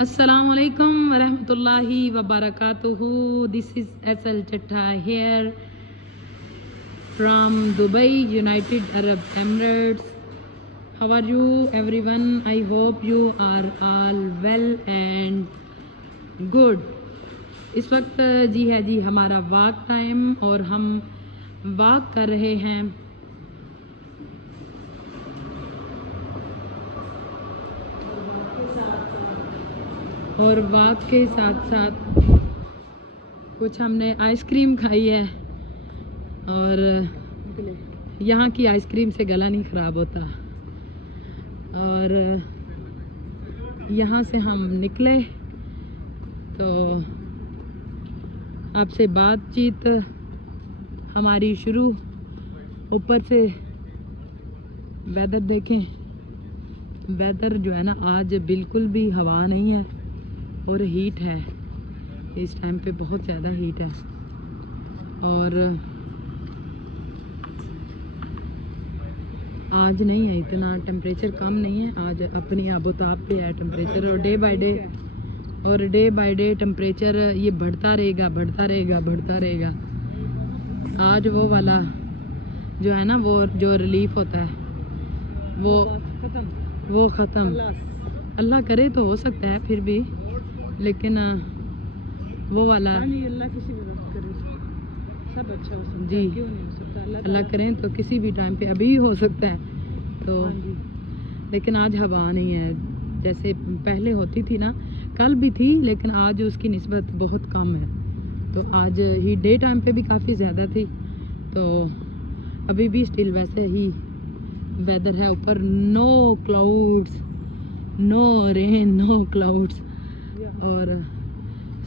Assalamualaikum warahmatullahi wabarakatuh. This is SL Chatta here from Dubai, United Arab Emirates. How are you everyone? I hope you are all well and good. इस वक्त जी है जी हमारा walk time और हम walk कर रहे हैं और वॉक के साथ साथ कुछ हमने आइसक्रीम खाई है और यहाँ की आइसक्रीम से गला नहीं ख़राब होता। और यहाँ से हम निकले तो आपसे बातचीत हमारी शुरू। ऊपर से वेदर देखें, वेदर जो है ना आज बिल्कुल भी हवा नहीं है और हीट है। इस टाइम पे बहुत ज़्यादा हीट है और आज नहीं है इतना टेम्परेचर, कम नहीं है आज, अपनी आबोताब पे है टेम्परेचर। और डे बाय डे टेम्परेचर ये बढ़ता रहेगा बढ़ता रहेगा बढ़ता रहेगा। आज वो वाला जो है ना वो जो रिलीफ होता है वो ख़त्म। अल्लाह करे तो हो सकता है फिर भी, लेकिन वो वाला अल्लाह किसी भी वक्त करे सब अच्छा हो सकता जी, क्यों नहीं हो सकता? अल्लाह करें तो किसी भी टाइम पे अभी हो सकता है तो। लेकिन आज हवा नहीं है जैसे पहले होती थी ना, कल भी थी लेकिन आज उसकी निस्बत बहुत कम है। तो आज ही डे टाइम पे भी काफ़ी ज़्यादा थी, तो अभी भी स्टिल वैसे ही वेदर है। ऊपर no clouds, no rain, no clouds और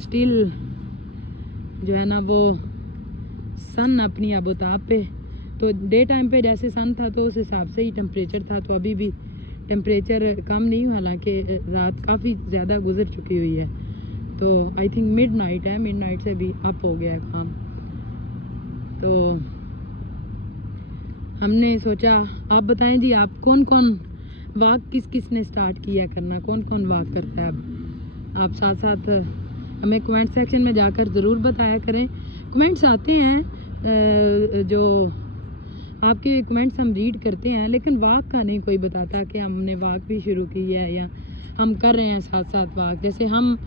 स्टिल जो है ना वो सन अपनी आबोताब पे। तो डे टाइम पे जैसे सन था तो उस हिसाब से ही टेम्परेचर था, तो अभी भी टेम्परेचर कम नहीं हुआ, हालांकि रात काफ़ी ज़्यादा गुजर चुकी हुई है। तो आई थिंक मिड नाइट है, मिड नाइट से भी अप हो गया है काम। तो हमने सोचा आप बताएं जी, आप कौन कौन वॉक किस ने स्टार्ट किया करना, कौन कौन वॉक करता है अब? आप साथ साथ हमें कमेंट सेक्शन में जाकर ज़रूर बताया करें। कमेंट्स आते हैं जो आपके कमेंट्स हम रीड करते हैं, लेकिन वॉक का नहीं कोई बताता कि हमने वॉक भी शुरू की है या हम कर रहे हैं साथ साथ वॉक। जैसे हम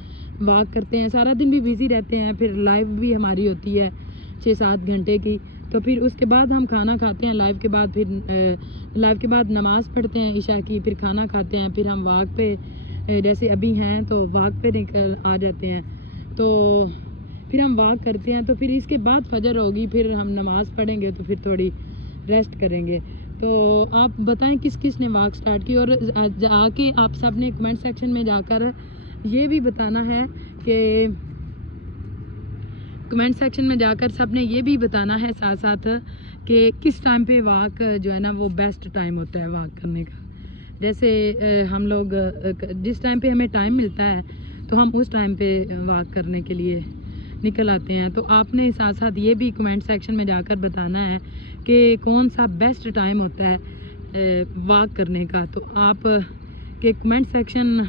वॉक करते हैं सारा दिन भी बिज़ी रहते हैं, फिर लाइव भी हमारी होती है 6-7 घंटे की, तो फिर उसके बाद हम खाना खाते हैं लाइव के बाद, फिर लाइव के बाद नमाज़ पढ़ते हैं ईशा की, फिर खाना खाते हैं, फिर हम वॉक पे जैसे अभी हैं तो वॉक पे निकल आ जाते हैं। तो फिर हम वॉक करते हैं, तो फिर इसके बाद फजर होगी, फिर हम नमाज़ पढ़ेंगे, तो फिर थोड़ी रेस्ट करेंगे। तो आप बताएं किस किस ने वॉक स्टार्ट की। और आके आप सब ने कमेंट सेक्शन में जाकर ये भी बताना है कि कमेंट सेक्शन में जाकर सब ने ये भी बताना है साथ साथ कि किस टाइम पे वॉक जो है ना वो बेस्ट टाइम होता है वॉक करने का। जैसे हम लोग जिस टाइम पे हमें टाइम मिलता है तो हम उस टाइम पे वॉक करने के लिए निकल आते हैं। तो आपने साथ साथ ये भी कमेंट सेक्शन में जाकर बताना है कि कौन सा बेस्ट टाइम होता है वॉक करने का। तो आप के कमेंट सेक्शन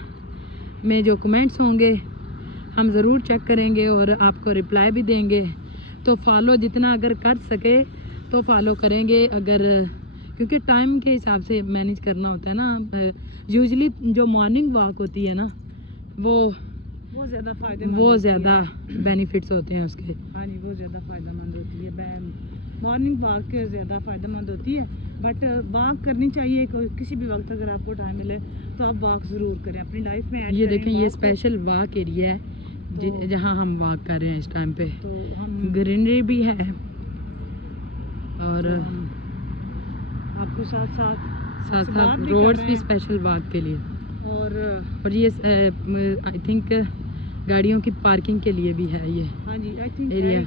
में जो कमेंट्स होंगे हम ज़रूर चेक करेंगे और आपको रिप्लाई भी देंगे। तो फॉलो जितना अगर कर सके तो फॉलो करेंगे, अगर क्योंकि टाइम के हिसाब से मैनेज करना होता है ना। यूजुअली जो मॉर्निंग वॉक होती है ना वो ज़्यादा फ़ायदेमंद, वो ज़्यादा बेनिफिट्स होते हैं उसके। हाँ जी, वो ज़्यादा फ़ायदेमंद होती है, मॉर्निंग वॉक ज़्यादा फ़ायदेमंद होती है। बट वॉक करनी चाहिए किसी भी वक्त, अगर आपको टाइम मिले तो आप वॉक ज़रूर करें अपनी लाइफ में। ये देखें ये स्पेशल वॉक एरिया है तो जहाँ हम वॉक कर रहे हैं इस टाइम पे। तो हम ग्रीनरी भी है और आपको साथ साथ रोड्स भी स्पेशल वॉक के लिए। और ये आई थिंक गाड़ियों की पार्किंग के लिए भी है ये। हाँ जी, आई थिंक एरिया।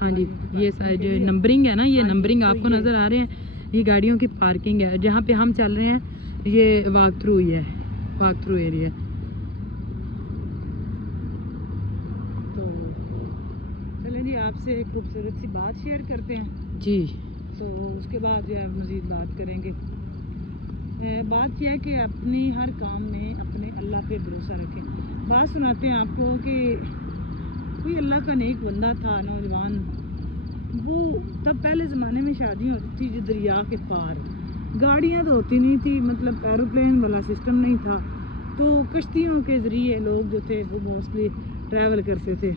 हाँ जी, ये जो नंबरिंग है ना, ये नंबरिंग आपको नज़र आ रहे हैं, ये गाड़ियों की पार्किंग है। जहाँ पे हम चल रहे हैं ये वॉक थ्रू ही है, वॉक थ्रू एरिया। तो चलें जी, आपसे एक खूबसूरत सी बात शेयर करते हैं जी। तो उसके बाद जो है मज़ीद बात करेंगे। बात यह है कि अपनी हर काम में अपने अल्लाह पे भरोसा रखें। बात सुनाते हैं आपको कि कोई अल्लाह का नेक बंदा था, नौजवान। वो तब पहले ज़माने में शादियाँ होती थी जो दरिया के पार, गाड़ियाँ तो होती नहीं थी, मतलब एरोप्लेन वाला सिस्टम नहीं था, तो कश्तियों के ज़रिए लोग जो थे वो मोस्टली ट्रैवल करते थे।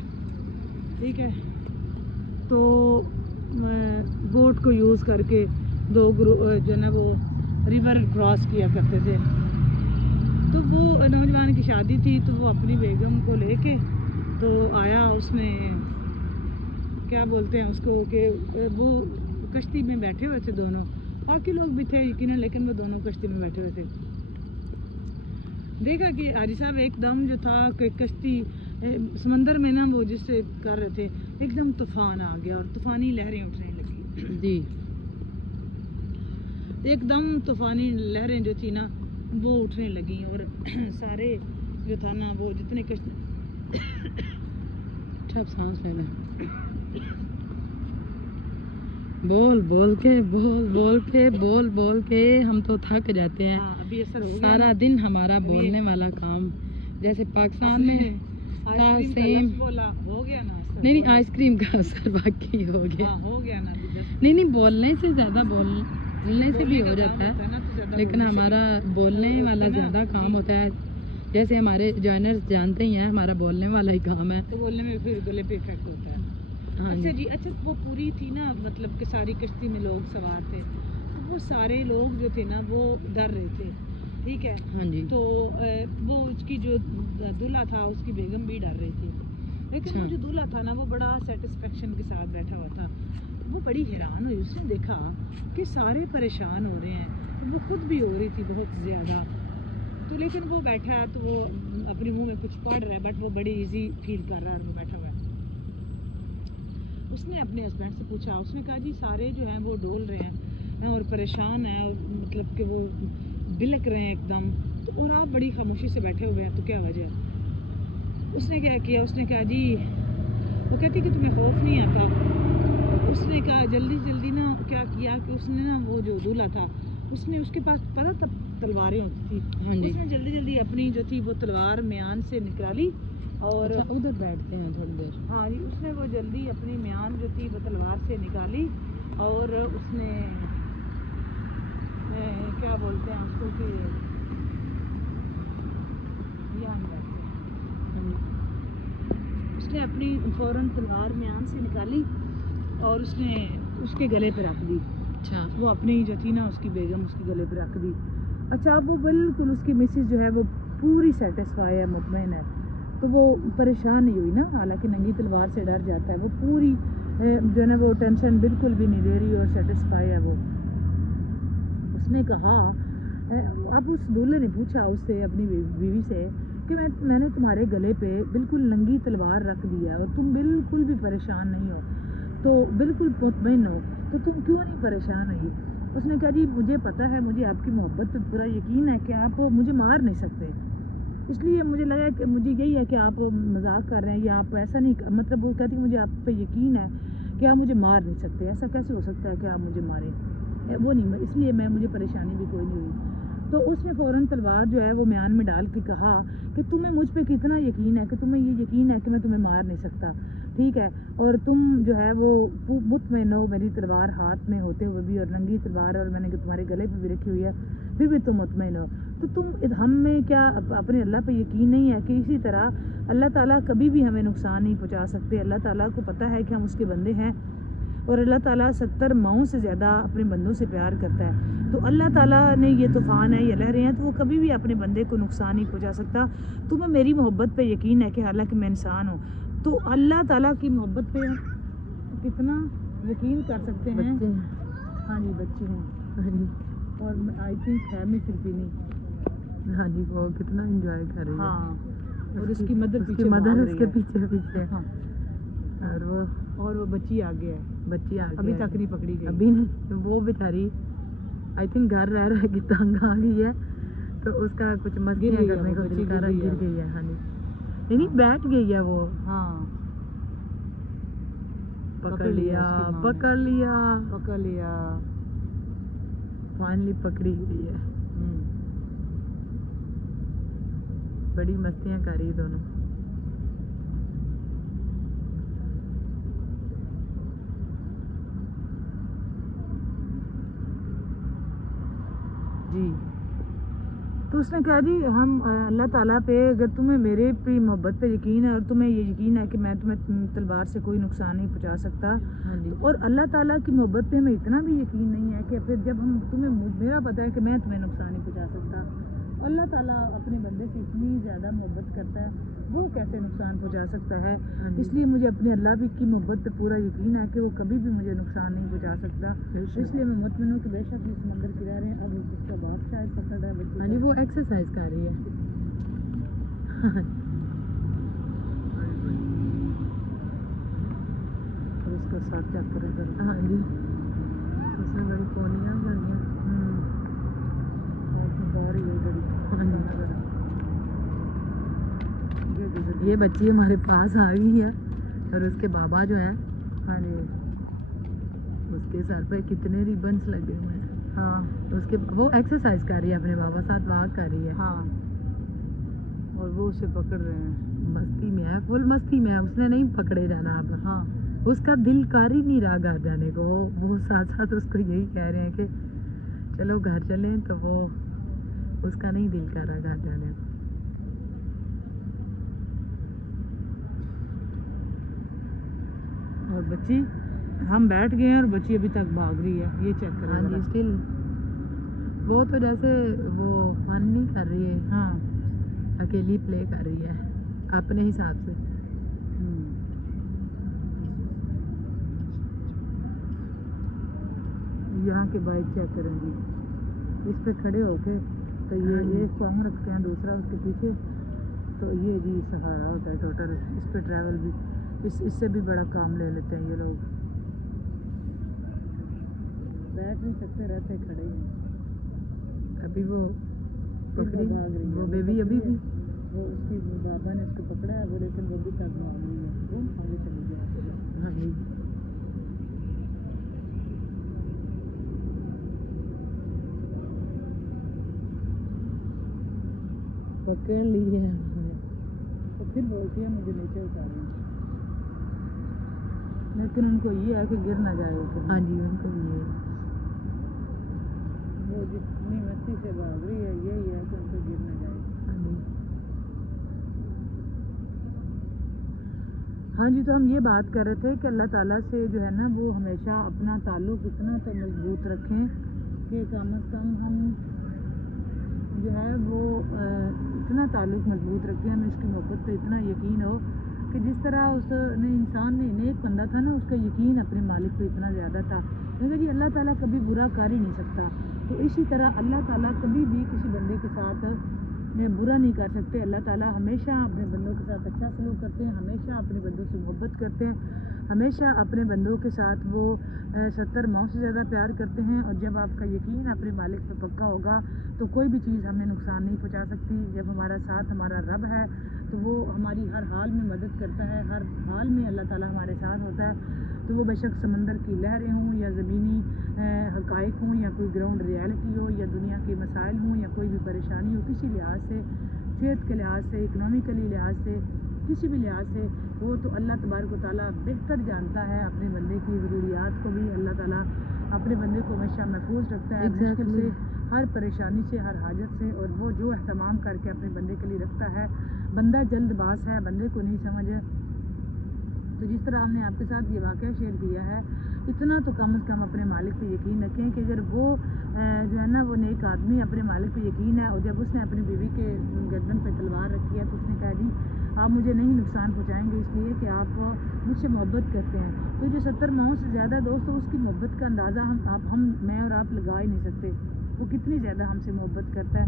ठीक है, तो बोट को यूज़ करके दो जो है ना वो रिवर क्रॉस किया करते थे। तो वो नौजवान की शादी थी, तो वो अपनी बेगम को लेके तो आया, उसने क्या बोलते हैं उसको कि वो कश्ती में बैठे हुए थे दोनों, बाकी लोग भी थे यकीनन, लेकिन वो दोनों कश्ती में बैठे हुए थे। देखा कि हाजी साहब एकदम जो था कि कश्ती समंदर में ना वो जिससे कर रहे थे, एकदम तूफान आ गया और तूफानी लहरें उठने लगी जी। एकदम तूफानी लहरें जो थी ना वो उठने लगी, और सारे जो था ना वो जितने कश्ती अच्छा, सांस ले लें। बोल बोल के हम तो थक जाते हैं। हाँ, अभी असर हो गया। सारा दिन हमारा बोलने वाला काम, जैसे पाकिस्तान में का सेम बोला हो गया ना असर। नहीं, आइसक्रीम का असर बाकी हो गया। हाँ, हो गया ना। नहीं, बोलने से ज़्यादा बोलने से भी हो जाता है, लेकिन हमारा बोलने वाला ज़्यादा काम होता है। जैसे हमारे जॉइनर्स जानते ही हैं, हमारा बोलने वाला ही काम है, तो बोलने में फिर गले पे इफेक्ट होता है। हाँ अच्छा जी, अच्छा वो पूरी थी ना, मतलब कि सारी कश्ती में लोग सवार थे, तो वो सारे लोग जो थे ना वो डर रहे थे। ठीक है, हाँ जी। तो वो उसकी जो दूल्हा था उसकी बेगम भी डर रही थी, लेकिन वो जो दूल्हा था ना वो बड़ा सेटिस्फेक्शन के साथ बैठा हुआ था। वो बड़ी हैरान हुई, उसने देखा कि सारे परेशान हो रहे हैं, वो खुद भी हो रही थी बहुत ज़्यादा। तो लेकिन वो बैठा, तो वो अपने मुंह में कुछ पढ़ रहा है, बट वो बड़ी इजी फील कर रहा है, वो बैठा हुआ है। उसने अपने हस्बैंड से पूछा, उसने कहा जी सारे जो हैं वो डोल रहे हैं और परेशान हैं, मतलब कि वो बिलक रहे हैं एकदम, तो और आप बड़ी खामोशी से बैठे हुए हैं, तो क्या वजह है? उसने क्या किया, उसने कहा जी, वो कहती कि तुम्हें खौफ नहीं आता। उसने कहा जल्दी ना क्या किया कि उसने ना वो जो दूल्हा था उसने, उसके पास पता तब तलवारें होती थी, उसने जल्दी अपनी जो थी वो तलवार म्यान से निकाली और अच्छा, उधर बैठते हैं थोड़ी देर। हाँ जी, उसने वो जल्दी अपनी म्यान जो थी वो तलवार से निकाली और उसने क्या बोलते हैं उसको कि उसने अपनी फौरन तलवार म्यान से निकाली और उसने उसके गले पे रख दी। अच्छा, वो अपनी जो थी ना उसकी बेगम उसके गले पे रख दी। अच्छा, अब वो बिल्कुल उसकी मिसेस जो है वो पूरी सेटिस्फाई है, मुतमईन है, तो वो परेशान नहीं हुई ना, हालांकि नंगी तलवार से डर जाता है, वो पूरी जो है ना वो टेंशन बिल्कुल भी नहीं ले रही और सेटिस्फाई है वो। उसने कहा, अब उस दूल्हे ने पूछा उससे, अपनी बीवी से, कि मैंने तुम्हारे गले पे बिल्कुल नंगी तलवार रख दी है और तुम बिल्कुल भी परेशान नहीं हो, तो बिल्कुल मुतमईन हो, तो तुम क्यों नहीं परेशान हुई? उसने कहा जी मुझे पता है, मुझे आपकी मोहब्बत पे पूरा यकीन है कि आप मुझे मार नहीं सकते, इसलिए मुझे लगा कि मुझे यही है कि आप मजाक कर रहे हैं या आप ऐसा नहीं, मतलब वो कहती कि मुझे आप पे यकीन है कि आप मुझे मार नहीं सकते, ऐसा कैसे हो सकता है कि आप मुझे मारें, वो नहीं, इसलिए मुझे परेशानी भी कोई नहीं हुई। तो उसने फ़ौरन तलवार जो है वो म्यान में डाल के कहा कि तुम्हें मुझ पे कितना यकीन है, कि तुम्हें ये यकीन है कि मैं तुम्हें मार नहीं सकता, ठीक है, और तुम जो है वो मुतमईन हो मेरी तलवार हाथ में होते हुए भी, और नंगी तलवार और मैंने तुम्हारे गले पे भी रखी हुई है, फिर भी तुम मुतमईन हो, तो तुम हम में क्या अपने अल्लाह पे यकीन नहीं है कि इसी तरह अल्लाह ताला कभी भी हमें नुकसान नहीं पहुँचा सकते? अल्लाह ताला को पता है कि हम उसके बंदे हैं और अल्लाह ताला 70 माओं से ज़्यादा अपने बंदों से प्यार करता है, तो अल्लाह ताला ने ये तूफ़ान है, ये लहरें हैं, तो वो कभी भी अपने बंदे को नुकसान नहीं पहुँचा सकता। तुम्हें मेरी मोहब्बत पे यकीन है कि हालांकि मैं इंसान हूँ, तो अल्लाह ताला की मोहब्बत पे कितना यकीन कर सकते हैं? हाँ जी, बच्चे हैं, और आई थिंक है मैं फिर भी नहीं। हाँ जी, वो कितना एंजॉय कर रही है। हाँ, और उसकी मदर उसके पीछे और वो बच्ची आगे है, बच्ची आगे अभी तक नहीं पकड़ी गई, अभी नहीं, वो बेचारी आई थिंक घर रह के तंग आ गई है, तो उसका कुछ मस्तियाँ करने को दिल कर रहा, गिर गई है। हाँ जी, नहीं बैठ गई है वो। हाँ, पकड़ लिया फाइनली पकड़ी गई है। बड़ी मस्तियाँ कर रही दोनों। जी तो उसने कहा जी हम अल्लाह ताला पे अगर तुम्हें मेरे पे मोहब्बत पे यकीन है और तुम्हें ये यकीन है कि मैं तुम्हें तलवार से कोई नुकसान नहीं पहुंचा सकता, हाँ जी, और अल्लाह ताला की मोहब्बत पे हमें इतना भी यकीन नहीं है कि फिर जब हम तुम्हें मेरा पता है कि मैं तुम्हें नुकसान नहीं पहुंचा सकता, अल्लाह ताला अपने बंदे से इतनी ज़्यादा मोहब्बत करता है, वो कैसे नुकसान पहुंचा सकता है। हाँ जी। इसलिए मुझे अपने अल्लाह भी की मोहब्बत पे पूरा यकीन है कि वो कभी भी मुझे नुकसान नहीं पहुंचा सकता। बेशक। इसलिए मैं मुतमिन हूँ कि बेशक इस समंदर की रह रहे हैं। अब उसका बाप शायद पकड़ रहा है बच्चे हाँ जी, वो एक्सरसाइज कर रही है। और उसका साथ चेक करें जरा। हाँ जी, उसमें बड़ी पोनियाँ बनी हैं। ये बच्ची हमारे पास आ गई है और उसके बाबा जो है, हाँ जी, उसके सर पे कितने रिबन्स लगे हुए हैं। हाँ उसके वो एक्सरसाइज कर रही है, अपने बाबा साथ वॉक कर रही है। हाँ, और वो उसे पकड़ रहे हैं। मस्ती में है, फुल मस्ती में है। उसने नहीं पकड़े जाना अब। हाँ, उसका दिल कर ही नहीं रहा घर जाने को। वो साथ साथ उसको यही कह रहे हैं कि चलो घर चलें, तो वो उसका नहीं दिल कर रहा घर जाने को। और बच्ची हम बैठ गए हैं और बच्ची अभी तक भाग रही है। ये चेक करो हाँ जी, जरा। स्टिल वो तो जैसे वो फन नहीं कर रही है, हाँ, अकेली प्ले कर रही है अपने हिसाब से। यहाँ के बाइक चेक करें जी, इस पे खड़े होके तो ये एक पाँव रखते हैं, दूसरा उसके पीछे, तो ये जी सहारा होता है टोटल। इस पे ट्रैवल भी इससे भी बड़ा काम ले लेते हैं ये लोग। बैठ नहीं सकते, रहते खड़े हैं। अभी वो पकड़ी, भाग रही है वो बेबी अभी भी। वो उसकी बाबा ने उसको पकड़ा है वो, लेकिन वो भी तक भाग रही है। वो आगे चली गया। हाँ जी, पकड़ ली है। तो फिर बोलती है मुझे नीचे उतारो, लेकिन उनको ये है कि गिर ना जाए ऊपर। हाँ जी, उनको भी ये वो जितनी मस्ती से भाग रही है यही है कि उनको गिर ना जाए। हाँ जी। हाँ जी, तो हम ये बात कर रहे थे कि अल्लाह ताला से जो है ना वो हमेशा अपना ताल्लुक़ इतना तो मजबूत रखें कि कम से कम हम जो है वो इतना ताल्लुक़ मजबूत रखें, हमें उसकी मोहब्बत पे इतना यकीन हो कि जिस तरह उसने इंसान ने नेक बंदा था ना, उसका यकीन अपने मालिक पे इतना ज़्यादा था। क्योंकि जी अल्लाह ताला कभी बुरा कर ही नहीं सकता, तो इसी तरह अल्लाह ताला कभी भी किसी बंदे के साथ बुरा नहीं कर सकते। अल्लाह ताला हमेशा अपने बंदों के साथ अच्छा सलूक करते हैं, हमेशा अपने बंदों से मोहब्बत करते हैं, हमेशा अपने बंदों के साथ वो 70 माओं से ज़्यादा प्यार करते हैं। और जब आपका यकीन अपने मालिक पे पक्का होगा तो कोई भी चीज़ हमें नुकसान नहीं पहुंचा सकती। जब हमारा साथ हमारा रब है तो वो हमारी हर हाल में मदद करता है, हर हाल में अल्लाह ताला हमारे साथ होता है। तो वो बेशक समंदर की लहरें हों या ज़मीनी हक़ाइक़ हों या कोई ग्राउंड रियलिटी हो या दुनिया के मसाइल हों या कोई भी परेशानी हो, किसी लिहाज से, सेहत के लिहाज से, इकनॉमिकली लिहाज से, किसी भी लिहाज से, वो तो अल्लाह तबारक व तआला बेहतर जानता है। अपने बंदे की ज़रूरियात को भी अल्लाह ताला अपने बंदे को हमेशा महफूज रखता है मुश्किल से, हर परेशानी से, हर हाजत से। और वो जो एहतमाम करके अपने बंदे के लिए रखता है, बंदा जल्दबाज है, बंदे को नहीं समझ। तो जिस तरह हमने आपके साथ ये वाक़या शेयर किया है, इतना तो कम से कम अपने मालिक पे यकीन रखें कि अगर वो जो है ना वो नेक आदमी अपने मालिक पे यकीन है, और जब उसने अपनी बीवी के गर्दन पे तलवार रखी है तो उसने कहा जी आप मुझे नहीं नुकसान पहुंचाएंगे इसलिए कि आप मुझसे मोहब्बत करते हैं। तो जो 70 माओं से ज़्यादा दोस्तों, उसकी मोहब्बत का अंदाज़ा मैं और आप लगा ही नहीं सकते। वो कितनी ज़्यादा हमसे मोहब्बत करता है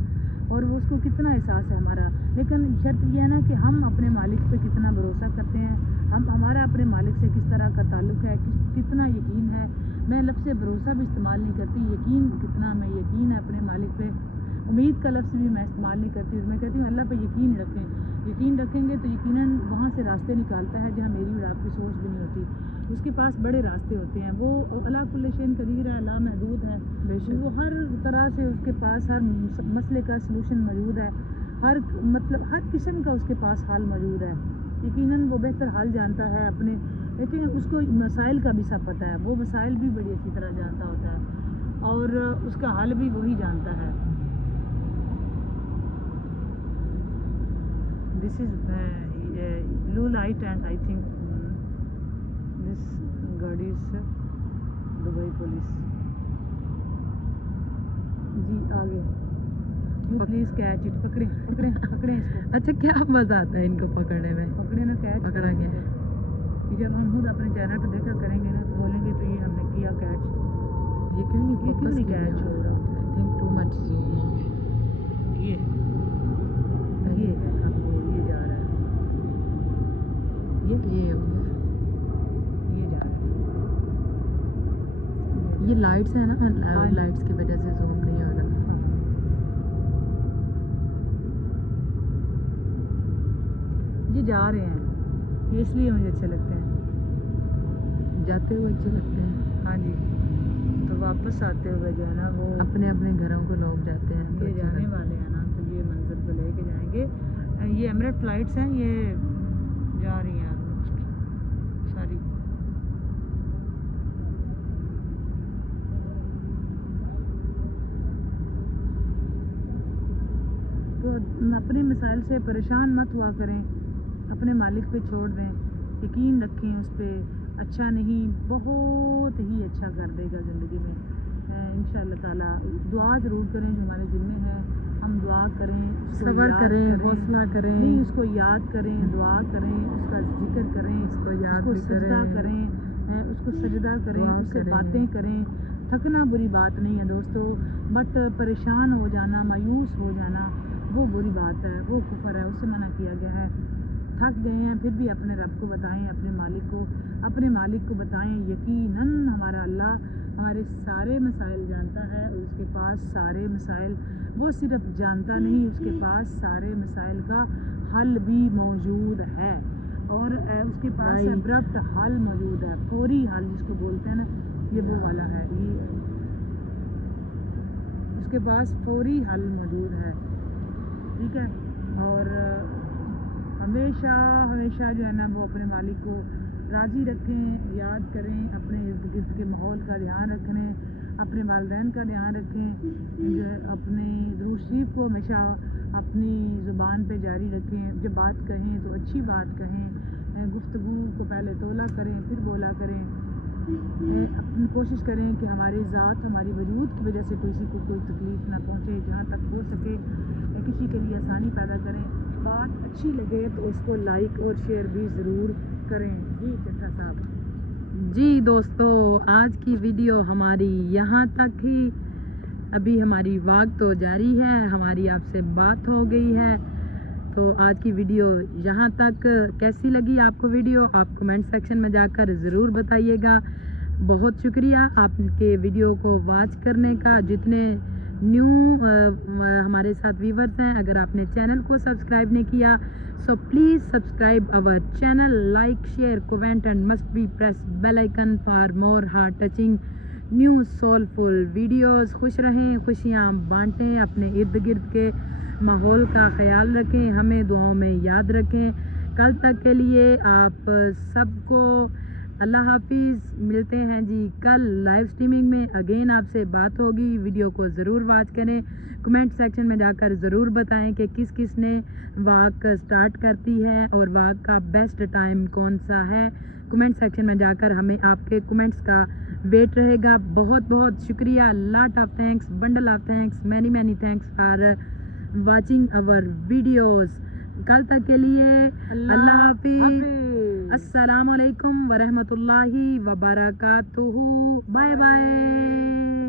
और वो उसको कितना एहसास है हमारा। लेकिन शर्त यह है ना कि हम अपने मालिक पे कितना भरोसा करते हैं, हमारा अपने मालिक से किस तरह का ताल्लुक़ है, कितना यकीन है। मैं लफ्ज़ भरोसा भी इस्तेमाल नहीं करती, यकीन कितना मैं यकीन है अपने मालिक पे। उम्मीद का लफ्ज़ भी मैं इस्तेमाल नहीं करती, मैं कहती हूँ अल्लाह पे यकीन रखें। यकीन रखेंगे तो यकीनन वहाँ से रास्ते निकालता है जहाँ मेरी और आपकी सोच भी नहीं होती। उसके पास बड़े रास्ते होते हैं, वो अला कुल्ल शैइन कदीर है, लामहदूद है। वो हर तरह से उसके पास हर मसले का सलूशन मौजूद है, हर मतलब हर किस्म का उसके पास हाल मौजूद है। यकीनन वो बेहतर हाल जानता है अपने, लेकिन उसको मसाइल का भी सब पता है, वो मसाइल भी बड़ी अच्छी तरह जानता होता है और उसका हाल भी वही जानता है। This is blue light and I think this गाड़ी इज दुबई पुलिस। जी आगे, यू प्लीज कैच इट। पकड़े पकड़े पकड़े इसको। अच्छा, क्या मजा आता है इनको पकड़ने में? पकड़े ना, कैच पकड़ा गया। जब हम खुद अपने चैनल पर देखा करेंगे ना तो बोलेंगे तो ये हमने किया कैच। ये क्यों नहीं कैच हो रहा? I think too much zoom हो गया। ये है, अब ये जा रहा है, ये हो गया। ये जा रहा है। ये लाइट्स है ना, लाइट्स की वजह से जूम नहीं हो रहा। ये जा रहे हैं, ये इसलिए मुझे अच्छे लगते हैं। जाते हुए अच्छे लगते हैं। हाँ जी, तो वापस आते हुए जो है ना वो अपने अपने घरों को लोग जाते हैं तो ये अच्छे जाने लगते वाले हैं ना, तो ये मंजिल पे लेके जाएंगे। ये एमिरेट फ्लाइट्स हैं, ये जा रही हैं ऑलमोस्ट सारी। तो अपने मिसाइल से परेशान मत हुआ करें, अपने मालिक पे छोड़ दें, यकीन रखें उस पर। अच्छा नहीं, बहुत ही अच्छा कर देगा ज़िंदगी में इंशाअल्लाह ताला। दुआ ज़रूर करें जो हमारे ज़िम्मे है, हम दुआ करें, सब्र करें, हौसला करें, नहीं उसको याद करें, दुआ करें, उसका जिक्र करें, उसको याद उसको भी सजदा करें, उसको सजदा करें, दुआ उससे करें। बातें करें। थकना बुरी बात नहीं है दोस्तों, बट परेशान हो जाना, मायूस हो जाना वो बुरी बात है, वो कुफर है, उससे मना किया गया है। थक गए हैं फिर भी अपने रब को बताएं, अपने मालिक को बताएं। यकीनन हमारा अल्लाह हमारे सारे मसाइल जानता है और उसके पास सारे मसाइल, वो सिर्फ जानता नहीं, उसके पास सारे मसाइल का हल भी मौजूद है और उसके पास अब्रप्ट हल मौजूद है, फौरी हल जिसको बोलते हैं ना, ये वो वाला है। ये उसके पास फौरी हल मौजूद है, ठीक है। और हमेशा जो है ना वो अपने मालिक को राज़ी रखें, याद करें, अपने इर्द गिर्द के माहौल का ध्यान रखें, अपने वालिदैन का ध्यान रखें, जो है अपने दुरूद शरीफ को हमेशा अपनी ज़ुबान पे जारी रखें। जब बात कहें तो अच्छी बात कहें, गुफ्तगू को पहले तोला करें फिर बोला करें। अपनी कोशिश करें कि हमारी ज़ात, हमारी वजूद की वजह से किसी को कोई तकलीफ़ ना पहुँचे, जहाँ तक हो सके किसी के लिए आसानी पैदा करें। बात अच्छी लगे तो उसको लाइक और शेयर भी ज़रूर करें। जी चट्टा साहब। जी दोस्तों, आज की वीडियो हमारी यहाँ तक ही। अभी हमारी वाक़ तो जारी है, हमारी आपसे बात हो गई है, तो आज की वीडियो यहाँ तक। कैसी लगी आपको वीडियो, आप कमेंट सेक्शन में जाकर ज़रूर बताइएगा। बहुत शुक्रिया आपके वीडियो को वॉच करने का। जितने न्यू हमारे साथ व्यूवर्स हैं, अगर आपने चैनल को सब्सक्राइब नहीं किया so please subscribe our channel, like share comment and must be press bell icon for more heart touching new soulful videos. खुश रहें, खुशियाँ बांटें, अपने इर्द गिर्द के माहौल का ख्याल रखें, हमें दुआओं में याद रखें। कल तक के लिए आप सबको अल्लाह हाफिज़। मिलते हैं जी कल लाइव स्ट्रीमिंग में, अगेन आपसे बात होगी। वीडियो को ज़रूर वॉच करें, कमेंट सेक्शन में जाकर ज़रूर बताएं कि किस किस ने वॉक स्टार्ट करती है और वॉक का बेस्ट टाइम कौन सा है। कमेंट सेक्शन में जाकर हमें आपके कमेंट्स का वेट रहेगा। बहुत बहुत शुक्रिया, lot of thanks, bundle of thanks, many thanks for watching our videos. कल तक के लिए अल्लाह हाफिज़। अस्सलामुअलैकुम वरहमतुल्लाहि वबरकातुहू। Bye bye.